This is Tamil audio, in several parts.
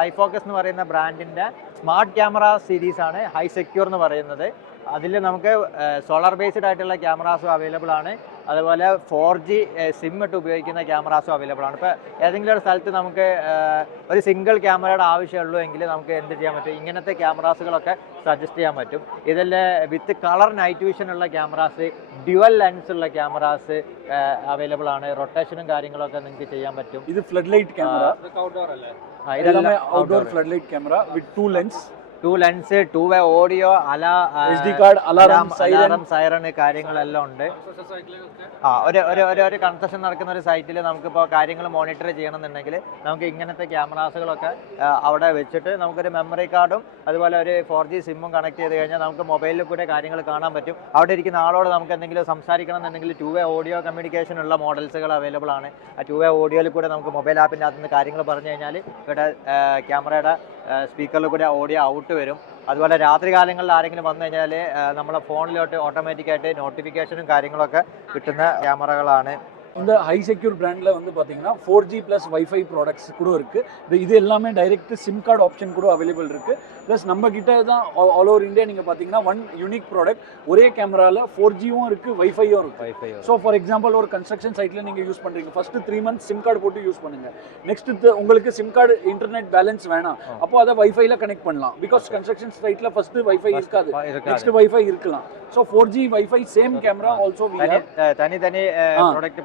ഹൈഫോക്കസ് എന്ന് പറയുന്ന ബ്രാൻഡിൻ്റെ സ്മാർട്ട് ക്യാമറ സീരീസാണ് ഹൈ സെക്യൂർ എന്ന് പറയുന്നത്. അതിൽ നമുക്ക് സോളാർ ബേസ്ഡ് ആയിട്ടുള്ള ക്യാമറാസും അവൈലബിൾ ആണ്. അതുപോലെ 4G സിം ഇട്ട് ഉപയോഗിക്കുന്ന ക്യാമറാസും അവൈലബിൾ ആണ്. ഇപ്പോൾ ഏതെങ്കിലും ഒരു സ്ഥലത്ത് നമുക്ക് ഒരു സിംഗിൾ ക്യാമറയുടെ ആവശ്യമുള്ളൂ എങ്കിൽ നമുക്ക് എന്ത് ചെയ്യാൻ പറ്റും, ഇങ്ങനത്തെ ക്യാമറാസുകളൊക്കെ സജസ്റ്റ് ചെയ്യാൻ പറ്റും. ഇതിൽ വിത്ത് കളർ നൈറ്റ് വിഷൻ ഉള്ള ക്യാമറാസ്, ഡ്യുവൽ ലെൻസ് ഉള്ള ക്യാമറാസ് അവൈലബിൾ ആണ്. റൊട്ടേഷനും കാര്യങ്ങളൊക്കെ നിങ്ങൾക്ക് ചെയ്യാൻ പറ്റും. ഇത് ഫ്ലഡ് ലൈറ്റ് ക്യാമറ, ഇതെല്ലാം outdoor flood light camera with 2 lens, 2 lens, two way audio, SD card, alarm, siren കാര്യങ്ങളെല്ലാം ഉണ്ട്. ഒരു കൺസ്ട്രക്ഷൻ നടക്കുന്ന ഒരു സൈറ്റിൽ നമുക്കിപ്പോൾ കാര്യങ്ങൾ മോണിറ്റർ ചെയ്യണമെന്നുണ്ടെങ്കിൽ നമുക്ക് ഇങ്ങനത്തെ ക്യാമറാസുകളൊക്കെ അവിടെ വെച്ചിട്ട് നമുക്കൊരു മെമ്മറി കാർഡും അതുപോലെ ഒരു 4G സിമ്മും കണക്ട് ചെയ്ത് കഴിഞ്ഞാൽ നമുക്ക് മൊബൈലിൽ കൂടെ കാര്യങ്ങൾ കാണാൻ പറ്റും. അവിടെ ഇരിക്കുന്ന ആളോട് നമുക്ക് എന്തെങ്കിലും സംസാരിക്കണം എന്നുണ്ടെങ്കിൽ 2-വേ ഓഡിയോ കമ്മ്യൂണിക്കേഷൻ ഉള്ള മോഡൽസുകൾ അവൈലബിൾ ആണ്. ആ 2-വേ ഓഡിയോയിൽ കൂടെ നമുക്ക് മൊബൈൽ ആപ്പിൻ്റെ അകത്ത് നിന്ന് കാര്യങ്ങൾ പറഞ്ഞു കഴിഞ്ഞാൽ ഇവിടെ ക്യാമറയുടെ സ്പീക്കറിൽ കൂടെ ഓഡിയോ ഔട്ട് വരും. അതുപോലെ രാത്രി കാലങ്ങളിൽ ആരെങ്കിലും വന്നു കഴിഞ്ഞാൽ നമ്മളെ ഫോണിലോട്ട് ഓട്ടോമാറ്റിക്കായിട്ട് നോട്ടിഫിക്കേഷനും കാര്യങ്ങളൊക്കെ കിട്ടുന്ന ക്യാമറകളാണ്. இந்த ஹை செக்யூர் பிராண்டில் வந்து பார்த்தீங்கன்னா 4G ப்ளஸ் வைஃபை ப்ராடக்ட்ஸ் கூட இருக்குது. இது எல்லாமே டைரெக்ட் சிம் கார்டு ஆப்ஷன் கூட அவைலபிள் இருக்குது. ப்ளஸ் நம்ம கிட்ட தான் ஆல் ஓவர் இந்தியா நீங்கள் பார்த்தீங்கன்னா ஒன் யூனிக் ப்ராடக்ட், ஒரே கேமராவில் 4Gயும் இருக்குது, வைஃபையும் இருக்குது. ஸோ ஃபார் எக்ஸாம்பிள் ஒரு கன்ஸ்ட்ரக்ஷன் சைட்டில் நீங்கள் யூஸ் பண்ணுறீங்க, ஃபஸ்ட்டு 3 months சிம் கார்டு போட்டு யூஸ் பண்ணுங்கள். நெக்ஸ்ட்டு உங்களுக்கு சிம் கார்டு இன்டர்நெட் பேலன்ஸ் வேணாம், அப்போ அதை வைஃபைல கனெக்ட் பண்ணலாம். பிகாஸ் கன்ஸ்ட்ரக்ஷன் சைட்டில் ஃபஸ்ட்டு வைஃபை இருக்காது, நெக்ஸ்ட் வைஃபை இருக்கலாம். So 4G wifi same camera also தனி ப்ராடக்ட்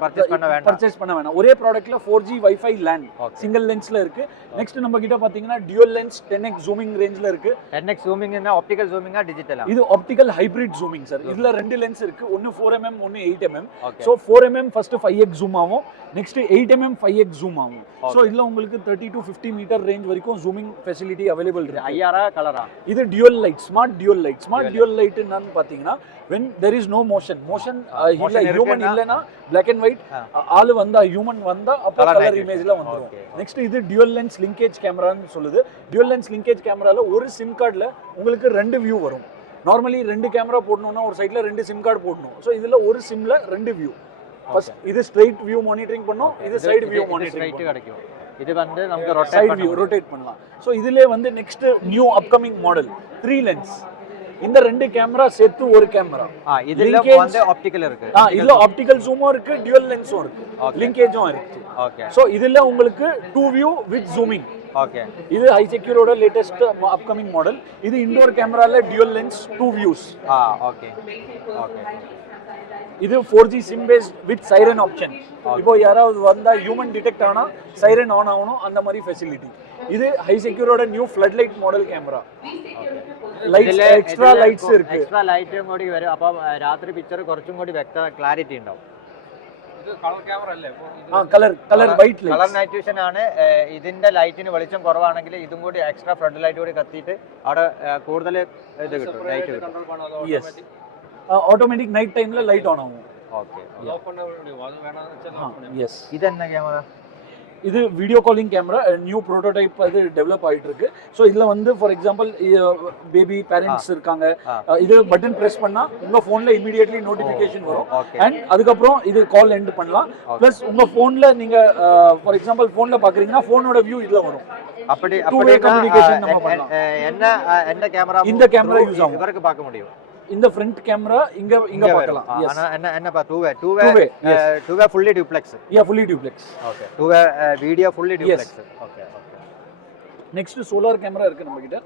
பர்ச்சேஸ் பண்ண வேணாம். ஒரே ப்ராடக்ட்ல 4G வைஃபை லேண்ட் சிங்கிள் லென்ஸ்ல இருக்கு. நெக்ஸ்ட் நம்ம கிட்ட பாத்தீங்கன்னா டியூல் லென்ஸ் 10x ஜூமிங் ரேஞ்ச்ல இருக்கு. 10x ஜூமிங் என்ன ஆப்டிகல் ஜூமிங்கா டிஜிட்டலா? இது ஆப்டிகல் ஹைபிரிட் ஜூமிங் சார். இதுல ரெண்டு லென்ஸ் இருக்கு, ஒன்னு 4mm ஒன்னு 8mm. So 4mm first 5x zoom ஆகும், நெக்ஸ்ட் 8mm 5x ஜூம் ஆகும். சோ இதுல உங்களுக்கு 30 to 50 மீட்டர் ரேஞ்ச் வரைக்கும் ஜூமிங் ஃபெசிலிட்டி அவைலபிள் இருக்கு. ஐஆரா கலரா? இது dual light, smart dual light. Smart dual light என்னன்னு பாத்தீங்கன்னா when there is no motion இல்ல ஹியூமன் இல்லனா black and white, ஆளு வந்தா ஹியூமன் வந்தா அப்ப கலர் இமேஜ்ல வந்துரும். நெக்ஸ்ட் இது டியூல் லென்ஸ் லிங்கேஜ் கேமரான்னு சொல்லுது. டியூல் லென்ஸ் லிங்கேஜ் கேமரால ஒரு சிம் கார்டுல உங்களுக்கு 2 வியூ வரும். நார்மலி 2 கேமரா போடணும்னா ஒரு சைடுல 2 சிம் கார்டு போடணும். சோ இதுல ஒரு சிம்ல 2 வியூ. ஃபர்ஸ்ட் இது ஸ்ட்ரைட் வியூ மானிட்டரிங் பண்ணோம், இது சைடு வியூ மானிட்டரிங் கிடைக்கும். இது வந்து நமக்கு ரொட்டேட் பண்ணலாம். சோ இதுல வந்து next new upcoming model 3 lens. இந்த 2 கேமரா சேர்த்து ஒரு கேமரா. இதுல வந்து ஆப்டிகல் இருக்கு. இதுல ஆப்டிகல் ஜூமும் இருக்கு, டியூல் லென்ஸும் இருக்கு, லிங்கேஜும் இருக்கு. ஓகே. சோ இதுல உங்களுக்கு 2 வியூ வித் ஜூமிங். ஓகே. இது ஹை செக்யூரோட லேட்டஸ்ட் அப்கமிங் மாடல். இது இன்டோர் கேமரால dual lens 2 views. Okay. Okay. இது 4G SIM based with siren option. இப்போ யாராவது வந்தா ஹியூமன் டிடெக்ட் ஆனா சைரன் ஆன் ஆகணும், அந்த மாதிரி ஃபெசிலிட்டி. இது ஹை செக்யூரோட new flood light model camera. Lights extra lights ഇருக்கு. എക്സ്ട്രാ ലൈറ്റും കൂടി വരും. അപ്പോൾ രാത്രി പിക്ചർ കുറച്ചും കൂടി വ്യക്തത ക്ലാരിറ്റി ഉണ്ടാവും. ഇത് കളർ ക്യാമറ അല്ലേ? Colour white light, colour night vision ആണ്. ഇതിന്റെ ലൈറ്റിന് വെളിച്ചം കുറവാണെങ്കിൽ ഇതും കൂടി എക്സ്ട്രാ ഫ്ലഡ് ലൈറ്റ് കൂടി കത്തിയിട്ട് അവിടെ കൂടുതൽ ഇത് കിട്ടും, ലൈറ്റ് കിട്ടും. യെസ്, ഓട്ടോമാറ്റിക് നൈറ്റ് ടൈമിൽ ലൈറ്റ് ഓൺ ആവും. ഓക്കേ. യെസ്. ഇതെന്നാ ക്യാമറ? இது video calling camera, new prototype அது டெவலப் ஆகிட்டு இருக்கு. ஸோ இதில் வந்து ஃபார் எக்ஸாம்பிள் பேபி பேரண்ட்ஸ் இருக்காங்க, இது பட்டன் ப்ரெஸ் பண்ணால் உங்கள் ஃபோனில் இமீடியட்லி நோட்டிஃபிகேஷன் வரும். அண்ட் அதுக்கப்புறம் இது கால் எண்ட் பண்ணலாம். ப்ளஸ் உங்கள் ஃபோனில் நீங்கள் ஃபார் எக்ஸாம்பிள் ஃபோனில் பார்க்குறீங்கன்னா ஃபோனோட வியூ இதில் வரும். அப்படி கம்யூனிகேஷன் நம்ம பண்ணலாம். என்ன கேமரா? இந்த கேமரா யூஸ் ஆகும், இவருக்கு பார்க்க முடியும். இந்த ஃப்ரண்ட் கேமரா இங்க பார்க்கலாம். என்னப்பா 2-way fully duplex. fully duplex. Okay. 2-way video fully duplex. Okay. Next solar camera இருக்கு நம்ம கிட்ட.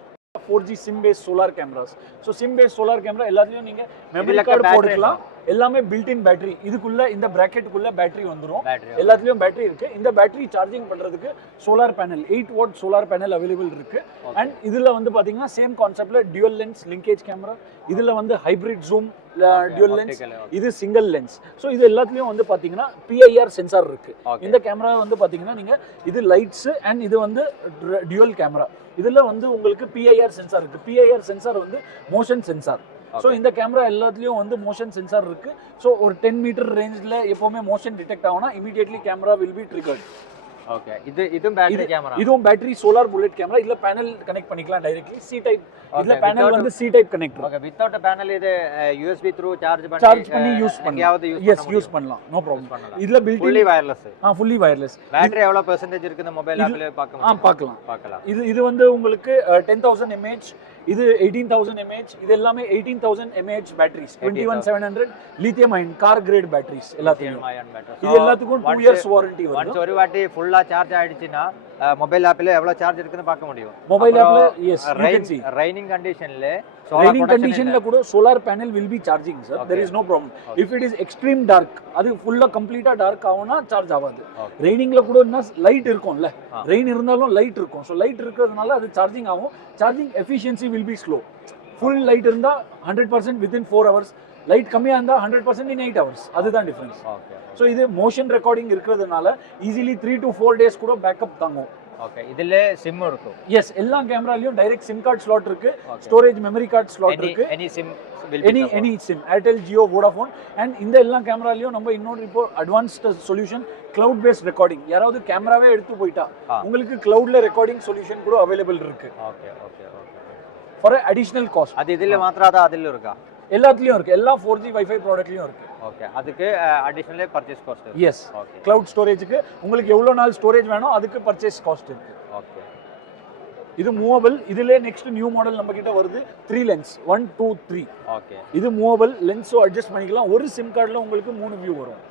4G SIM base solar cameras. So SIM base solar camera எல்லாத்துலயும் நீங்க மெமரி கார்டு போட்டுக்கலாம். எல்லாமே பில்ட் இன் பேட்டரி. இதுக்குள்ள இந்த பிராக்கெட்டுக்குள்ள பேட்டரி வந்துரும். எல்லாத்துலயும் பேட்டரி இருக்கு. இந்த பேட்டரி சார்ஜிங் பண்றதுக்கு solar panel 8 what solar panel available இருக்கு. அண்ட் இதுல வந்து பாத்தீங்கன்னா சேம் கான்செப்ட்ல டியூல் லென்ஸ் லிங்கேஜ் கேமரா, இதுல வந்து ஹைபிரிட் ஜூம், டியூல் லென்ஸ், இது சிங்கிள் லென்ஸ். ஸோ இது எல்லாத்துலயும் வந்து பாத்தீங்கன்னா PIR சென்சார் இருக்கு. இந்த கேமரா வந்து பாத்தீங்கன்னா நீங்க இது லைட்ஸ் அண்ட் இது வந்து டியூல் கேமரா. இதுல வந்து உங்களுக்கு PIR சென்சார் இருக்கு. PIR சென்சார் வந்து மோஷன் சென்சார். ஸோ இந்த கேமரா எல்லாத்துலேயும் வந்து மோஷன் சென்சார் இருக்குது. ஸோ ஒரு 10 மீட்டர் ரேஞ்சில் எப்போவுமே மோஷன் டிடெக்ட் ஆகும்னா immediately camera will be triggered. Okay இதுவும் பேட்டரி கேமரா இதுவும் பேட்டரி சோலார் புல்லட் கேமரா இதுல பேனல் கனெக்ட் பண்ணிக்கலாம் டைரக்ட்லி சி டைப் இதுல பேனல் வந்து C type connector okay without panel இது யூஎஸ்பி த்ரூ சார்ஜ் பண்ணி யூஸ் பண்ணலாம் எஸ் யூஸ் பண்ணலாம் நோ ப்ராப்ளம் இதுல build fully wireless fully wireless battery எவ்வளவு பெர்சன்டேஜ் இருக்கு இந்த மொபைல் ஆப்ல பார்க்கலாம் இது வந்து உங்களுக்கு 10000 mAh இது 18000 mAh இது எல்லாமே 18000 mAh batteries 21700 lithium ion car grade batteries எல்லாத்தையும் இது எல்லாத்துக்கும் 2 இயர்ஸ் வாரண்டி வருது ஒன்ஸ் ஒரு வாட்டி ஃபுல்லா சார்ஜ் ஆயிடுச்சுனா மொபைல் ஆப்ல எவ்வளவு சார்ஜ் இருக்குன்னு பார்க்க முடியும் மொபைல் ஆப்ல எஸ் ரைனிங் கண்டிஷன்ல ரைனிங் கண்டிஷன்ல கூட solar panel will be charging sir there is no problem if it is extreme dark அது ஃபுல்லா கம்ப்ளீட்டா டார்க் ஆகும்னா சார்ஜ் ஆகாது ரெய்னிங்ல கூட லைட் இருக்கும்ல ரெயின் இருந்தாலும் லைட் இருக்கும் சோ லைட் இருக்கிறதுனால அது சார்ஜிங் ஆகும் charging efficiency will be slow full light இருந்தா 100% within 4 hours லைட் கம்மியா இருந்தா 100% in 8 hours அதுதான் டிஃபரன்ஸ் சோ இது மோஷன் ரெக்கார்டிங் இருக்கிறதுனால ஈஸிலி 3 to 4 days கூட பேக்கப் தாங்கும் ஓகே இதுல சிம் இருக்கும் எஸ் எல்லா கேமராலயும் டைரக்ட் சிம் கார்டு ஸ்லாட் இருக்கு ஸ்டோரேஜ் மெமரி கார்டு ஸ்லாட் இருக்கு any sim Airtel Jio Vodafone and இந்த எல்லா கேமராலயும் நம்ம இன்னொரு இப்போ advanced solution cloud paste recording யாராவது கேமராவே எடுத்து போயிட்டா உங்களுக்கு கிளவுட்ல ரெக்கார்டிங் சொல்யூஷன் கூட அவைலபிள் இருக்கு okay okay for additional cost அது இதுல மாத்திரம் அதுல இருக்கா எல்லாத்துலயும் இருக்கு எல்லா 4G வைஃபை ப்ராடக்ட்லயும் இருக்கு ஓகே அதுக்கு அடிஷனல் பர்ச்சேஸ் காஸ்ட் இருக்கு எஸ் கிளவுட் ஸ்டோரேஜ்க்கு உங்களுக்கு எவ்வளவு நாள் ஸ்டோரேஜ் வேணும் அதுக்கு பர்ச்சேஸ் காஸ்ட் இருக்கு ஓகே இது மூவபிள் இதுல நெக்ஸ்ட் நியூ மாடல் நம்ம கிட்ட வருது 3 லென்ஸ் 1 2 3 ஓகே இது மூவபிள் லென்ஸோ அட்ஜஸ்ட் பண்ணிக்கலாம் ஒரு சிம் கார்டுல உங்களுக்கு 3 வியூ வரும்